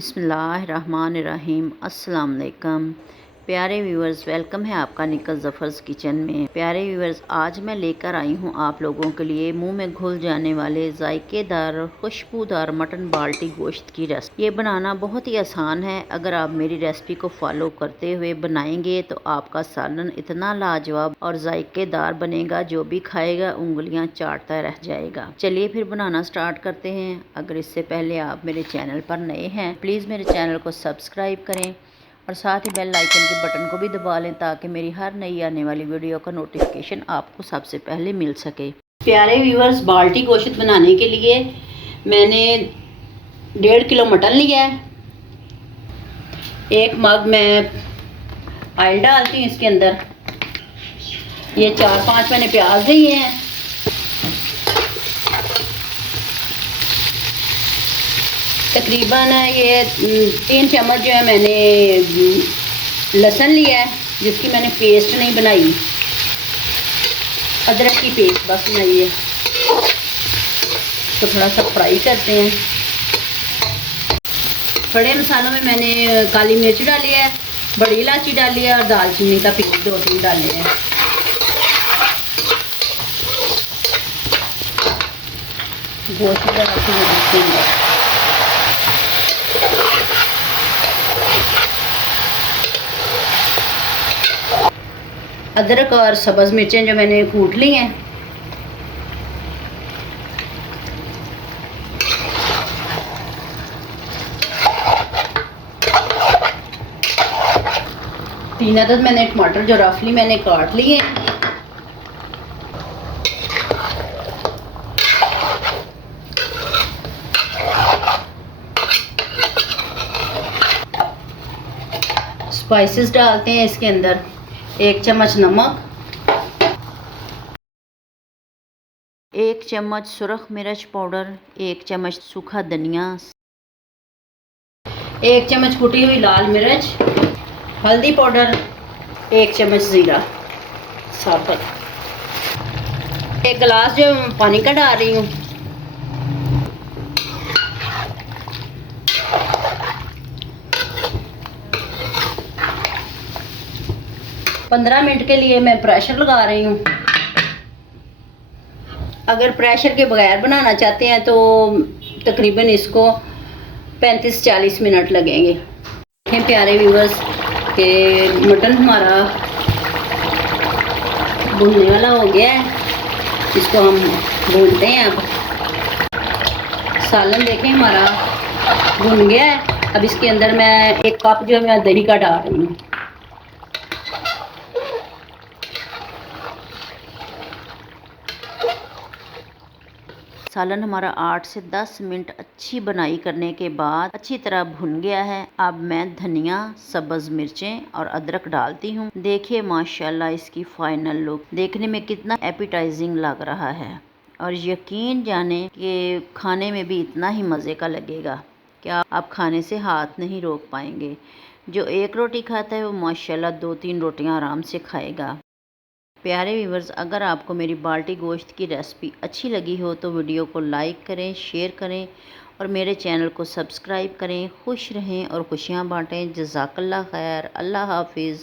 बिस्मिल्लाहिर्रहमानिर्रहीम। अस्सलाम वालेकुम प्यारे व्यूवर्स, वेलकम है आपका निकल ज़फ़र्स किचन में। प्यारे व्यूवर्स, आज मैं लेकर आई हूँ आप लोगों के लिए मुंह में घुल जाने वाले जायकेदार और खुशबूदार मटन बाल्टी गोश्त की रेसिपी। ये बनाना बहुत ही आसान है। अगर आप मेरी रेसिपी को फॉलो करते हुए बनाएंगे तो आपका सालन इतना लाजवाब और जायकेदार बनेगा, जो भी खाएगा उंगलियां चाटता रह जाएगा। चलिए फिर बनाना स्टार्ट करते हैं। अगर इससे पहले आप मेरे चैनल पर नए हैं, प्लीज़ मेरे चैनल को सब्सक्राइब करें और साथ ही बेल आइकन के बटन को भी दबा लें, ताकि मेरी हर नई आने वाली वीडियो का नोटिफिकेशन आपको सबसे पहले मिल सके। प्यारे व्यूवर्स, बाल्टी गोश्त बनाने के लिए मैंने 1.5 किलो मटन लिया है। 1 मग मैं ऑयल डालती हूँ इसके अंदर। ये 4-5 मैंने प्याज लिए हैं। तकरीबन ये 3 चम्मच जो है मैंने लहसुन लिया है, जिसकी मैंने पेस्ट नहीं बनाई, अदरक की पेस्ट बस बनाई है। तो थोड़ा सा फ्राई करते हैं। खड़े मसालों में मैंने काली मिर्च डाली है, बड़ी इलायची डाली है और दालचीनी का पीस 2-3 डाले हैं। गोश्त का अदरक और सब्ज़ मिर्चें जो मैंने कूट ली हैं। तीन अदद मैंने टमाटर जो रफली मैंने काट लिए हैं। स्पाइसेस डालते हैं इसके अंदर। 1 चम्मच नमक, 1 चम्मच सुरख मिर्च पाउडर, 1 चम्मच सूखा धनिया, 1 चम्मच कुटी हुई लाल मिर्च, हल्दी पाउडर, 1 चम्मच ज़ीरा साबुत। 1 गिलास जो पानी का डाल रही हूँ। पंद्रह मिनट के लिए मैं प्रेशर लगा रही हूँ। अगर प्रेशर के बगैर बनाना चाहते हैं तो तकरीबन इसको 35-40 मिनट लगेंगे। देखें प्यारे व्यूवर्स कि मटन हमारा भुनने वाला हो गया है। इसको हम भूनते हैं। अब सालन देखें हमारा भुन गया है। अब इसके अंदर मैं 1 कप जो मैं दही का डाल रही हूँ। सालन हमारा 8 से 10 मिनट अच्छी बनाई करने के बाद अच्छी तरह भुन गया है। अब मैं धनिया, सब्ज़ मिर्चें और अदरक डालती हूँ। देखिए माशाल्लाह इसकी फाइनल लुक देखने में कितना एपिटाइजिंग लग रहा है, और यकीन जाने कि खाने में भी इतना ही मज़े का लगेगा कि आप खाने से हाथ नहीं रोक पाएंगे। जो 1 रोटी खाता है वो माशाल्लाह 2-3 रोटियाँ आराम से खाएगा। प्यारे व्यूवर्स, अगर आपको मेरी बाल्टी गोश्त की रेसिपी अच्छी लगी हो तो वीडियो को लाइक करें, शेयर करें और मेरे चैनल को सब्सक्राइब करें। खुश रहें और खुशियाँ बांटें। जज़ाकल्लाह खैर। अल्लाह हाफिज़।